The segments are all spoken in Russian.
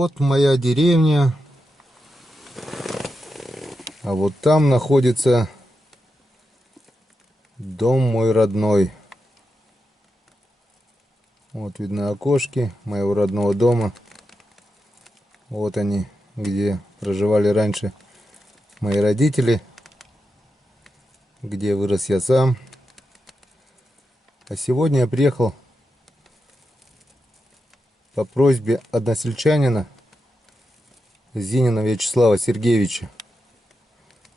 Вот моя деревня. А вот там находится дом мой родной. Вот видно окошки моего родного дома. Вот они, где проживали раньше мои родители, где вырос я сам. А сегодня я приехал по просьбе односельчанина Зинина Вячеслава Сергеевича,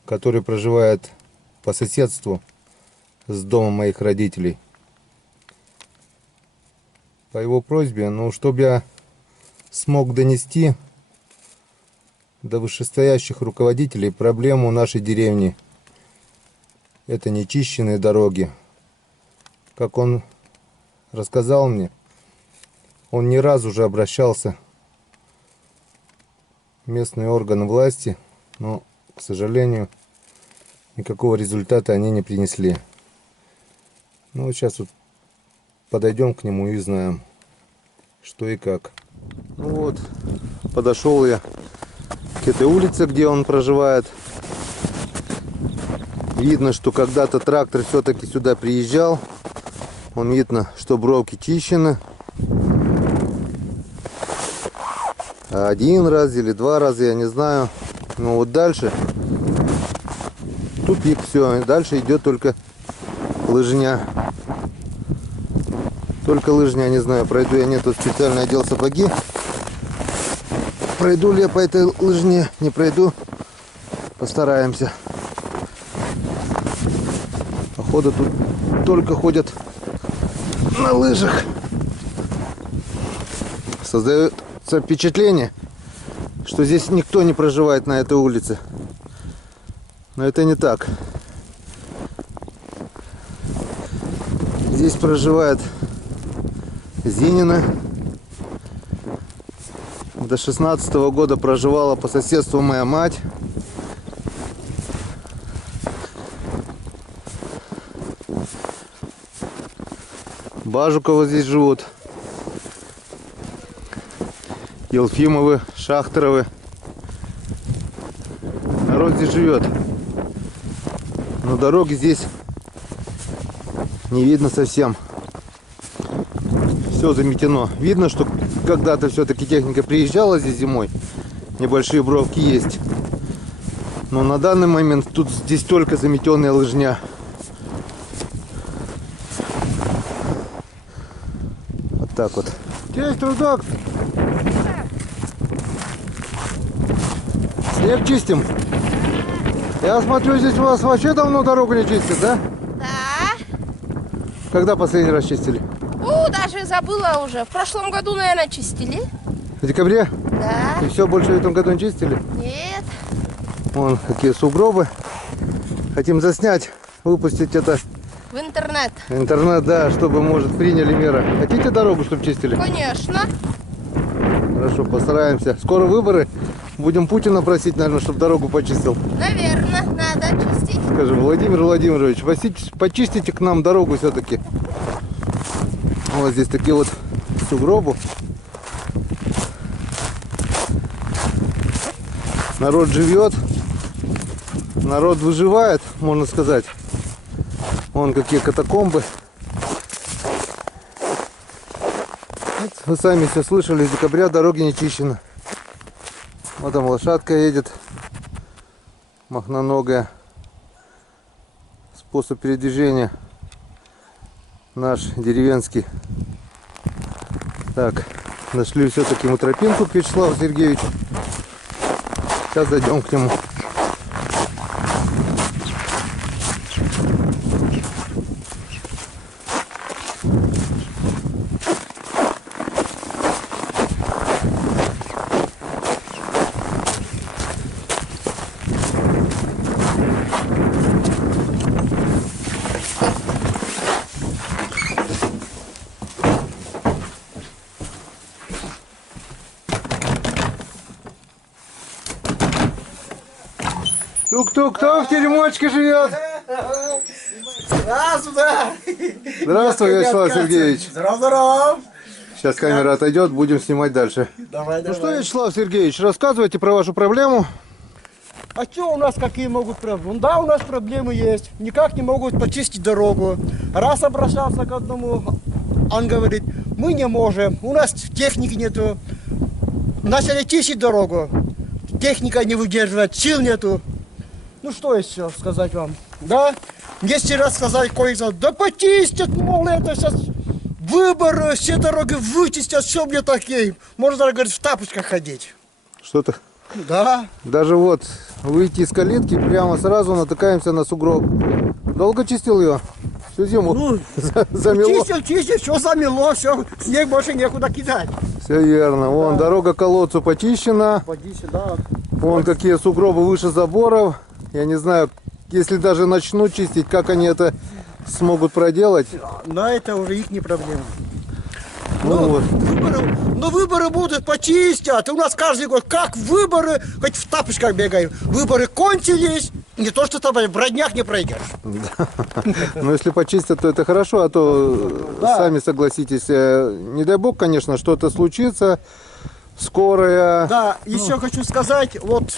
который проживает по соседству с домом моих родителей. По его просьбе, чтобы я смог донести до вышестоящих руководителей проблему нашей деревни. Это нечищенные дороги. Как он рассказал мне, он не раз уже обращался в местные органы власти, но, к сожалению, никакого результата они не принесли. Ну, вот сейчас вот подойдем к нему и узнаем, что и как. Ну вот, подошел я к этой улице, где он проживает. Видно, что когда-то трактор все-таки сюда приезжал. Вон видно, что бровки чищены. Один раз или два раза, я не знаю. Но вот дальше тупик, все. Дальше идет только лыжня. Только лыжня, не знаю, пройду я, нет, тут специально одел сапоги. Пройду ли я по этой лыжне, не пройду. Постараемся. Походу тут только ходят на лыжах. Создается впечатление, что здесь никто не проживает на этой улице. Но это не так. Здесь проживает Зинина. До 16-го года проживала по соседству моя мать. Бажуковы здесь живут. Елфимовы, Шахтеровы. Народ здесь живет. Но дороги здесь не видно совсем. Все заметено. Видно, что когда-то все-таки техника приезжала здесь зимой. Небольшие бровки есть. Но на данный момент тут здесь только заметенная лыжня. Вот так вот. Есть трудок. Снег чистим. Я смотрю, здесь у вас вообще давно дорогу не чистят, да? Да. Когда последний раз чистили? Даже забыла уже. В прошлом году, наверное, чистили. В декабре? Да. И все, больше в этом году не чистили? Нет. Вон какие сугробы. Хотим заснять, выпустить это В интернет. в интернет, да, чтобы, может, приняли меры. Хотите дорогу, чтобы чистили? Конечно. Хорошо, постараемся. Скоро выборы. Будем Путина просить, наверное, чтобы дорогу почистил. Наверное, надо чистить. Скажем, Владимир Владимирович, почистите к нам дорогу все-таки. Вот здесь такие вот сугробы. Народ живет. Народ выживает, можно сказать. Вон какие катакомбы. Вот вы сами все слышали, с декабря дороги не чищены. Вот там лошадка едет, махноногая. Способ передвижения наш деревенский. Так, нашли все-таки мы тропинку к Вячеславу Сергеевичу. Сейчас зайдем к нему. Тук-тук, кто в теремочке живет? Здравствуй! Здравствуй, Вячеслав Сергеевич. Здоров! Сейчас камера отойдет, будем снимать дальше. Давай, Ну что, Вячеслав Сергеевич, рассказывайте про вашу проблему. А что у нас какие могут проблемы? Да, у нас проблемы есть. Никак не могут почистить дорогу. Раз обращался к одному, он говорит, мы не можем, у нас техники нету. Начали чистить дорогу. Техника не выдерживает, сил нету. Ну что еще сказать вам? Да? 10 раз сказать кое-что, да почистят, мол, это сейчас выборы, все дороги вычистят, что мне такие? Можно даже, говорит, в тапочках ходить. Что-то. Да. Даже вот выйти из калитки, прямо сразу натыкаемся на сугроб. Долго чистил ее? Всю зиму Ну, замело? чистил, все замело, все, снег больше некуда кидать. Все верно. Вон дорога к колодцу почищена. Поди сюда. Вон какие сугробы выше заборов. Я не знаю, если даже начнут чистить, как они это смогут проделать. Но это уже их не проблема. Ну вот. Выборы будут, почистят. У нас каждый год, как выборы, хоть в тапочках бегаем. Выборы кончились, не то что там в роднях не пройдешь. Но если почистят, то это хорошо, а то сами согласитесь, не дай бог, конечно, что-то случится, скорая. Да, еще хочу сказать, вот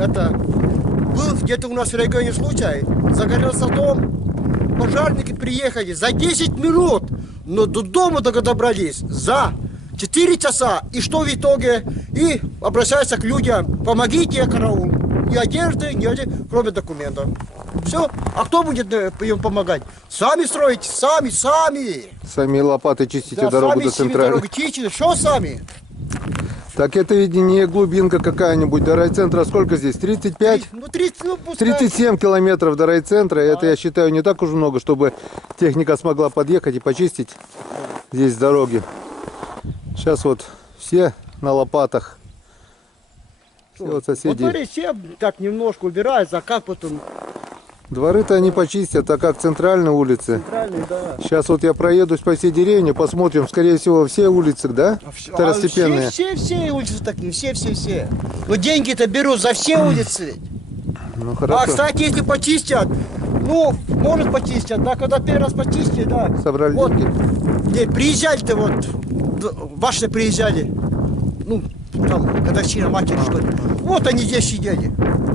это, был где-то у нас в районе случай, загорелся дом, пожарники приехали за 10 минут, но до дома только добрались за 4 часа. И что в итоге? И обращаются к людям, помогите, караул. Ни одежды, ни одежды, кроме документов. Все. А кто будет им помогать? Сами строите, сами. Сами лопаты чистите Да, дорогу сами до себе центральной. дорогу чистите. Что сами? Так это ведь не глубинка какая-нибудь до райцентра. Сколько здесь? 35? Ну, 30, ну, пускай. 37 километров до райцентра. Это, я считаю, не так уж много, чтобы техника смогла подъехать и почистить здесь дороги. Сейчас вот все на лопатах. Все вот Вот соседи. смотри, все так немножко убираются, а как потом Дворы-то они почистят, а как центральные улицы? центральный, да. Сейчас вот я проедусь по всей деревне, посмотрим, скорее всего, все улицы, да? Второстепенные. Все улицы такие, все. Но деньги-то берут за все улицы. Ну А, хорошо. кстати, если почистят, ну, может почистят, да, когда первый раз почистили, да. Собрали вот, деньги. не, приезжали-то вот, ваши приезжали, ну, там, годовщина матери, что ли. Вот они здесь сидели.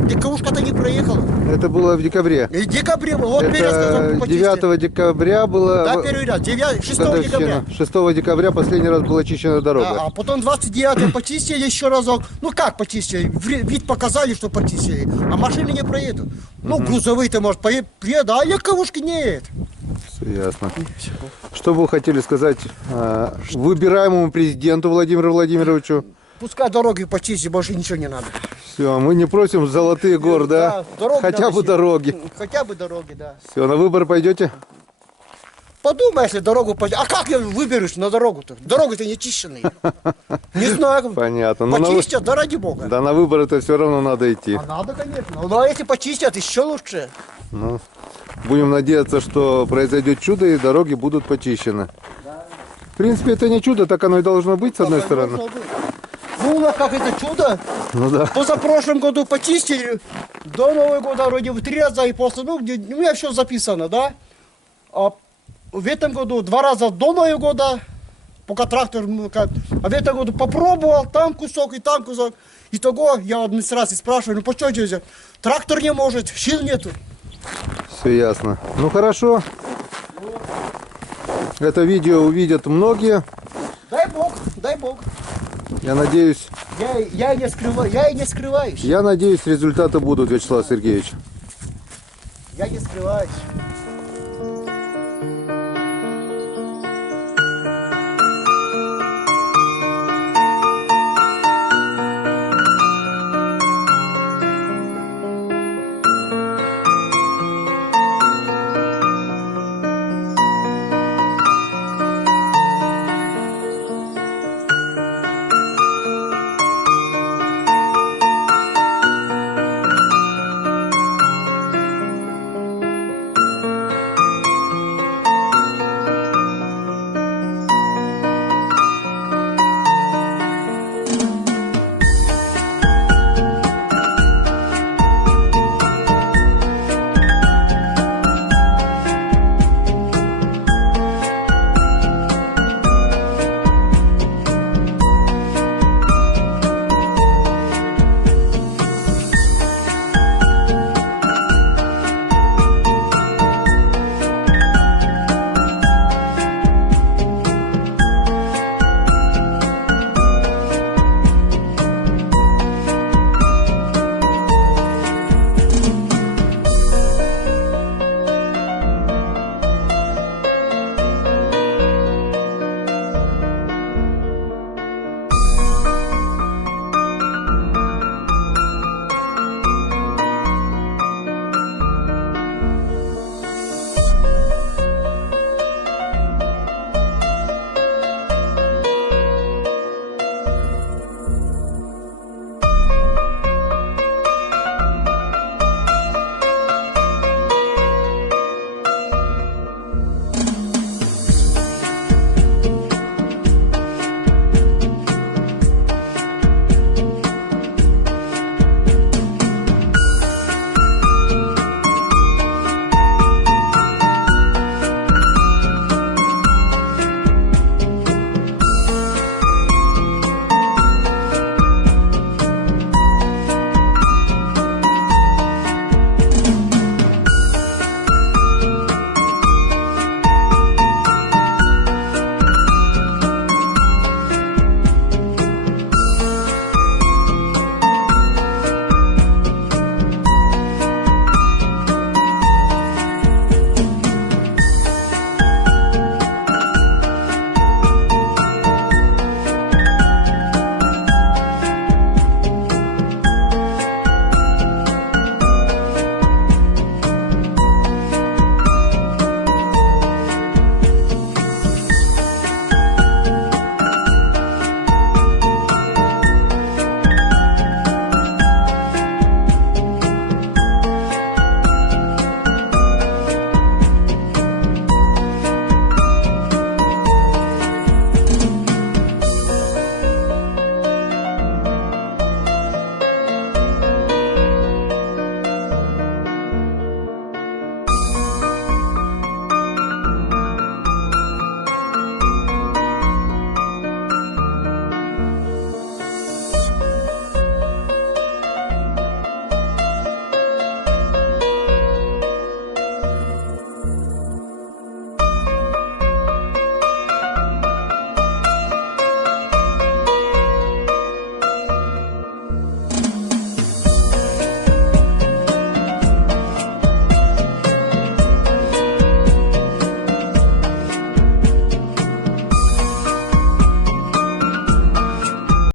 Легковушка-то не проехала. Это было в декабре. И в декабре было, вот первый раз, Это когда почистили. 9 декабря было. Да, первый раз, 6 декабря. 6 декабря последний раз была очищена дорога. А потом 29-го почистили еще разок. Ну как почистили? Вид показали, что почистили. А машины не проедут. Ну грузовые-то может приедут, а легковушки нет. Все ясно. Что бы вы хотели сказать выбираемому президенту Владимиру Владимировичу? Пускай дороги почистят, больше ничего не надо. Все, мы не просим золотые горы, да? дороги Хотя надо бы чистить. дороги. Хотя бы дороги, да. Все, на выборы пойдете? Подумай, если дорогу почистить. А как я выберусь на дорогу-то? Дороги-то не чищенные. Не знаю. Понятно. Но Почистят, да ради бога. да, на выборы-то все равно надо идти. А надо, конечно. Ну а если почистят, еще лучше. Ну, будем надеяться, что произойдет чудо и дороги будут почищены. В принципе, это не чудо, так оно и должно быть, с одной стороны. Ну, у нас как это чудо. Ну да. Позапрошлом году почистили, до Нового года вроде бы 3 раза и после, ну, где, у меня все записано, да? А в этом году 2 раза до Нового года, пока трактор, а в этом году попробовал, там кусок и там кусок. Итого я в администрации спрашиваю, ну по что нельзя? Трактор не может, сил нету. Все ясно. Ну хорошо. Это видео увидят многие. Дай бог, дай бог. Я надеюсь, Я и не скрываюсь. результаты будут, Вячеслав Сергеевич. Я не скрываюсь.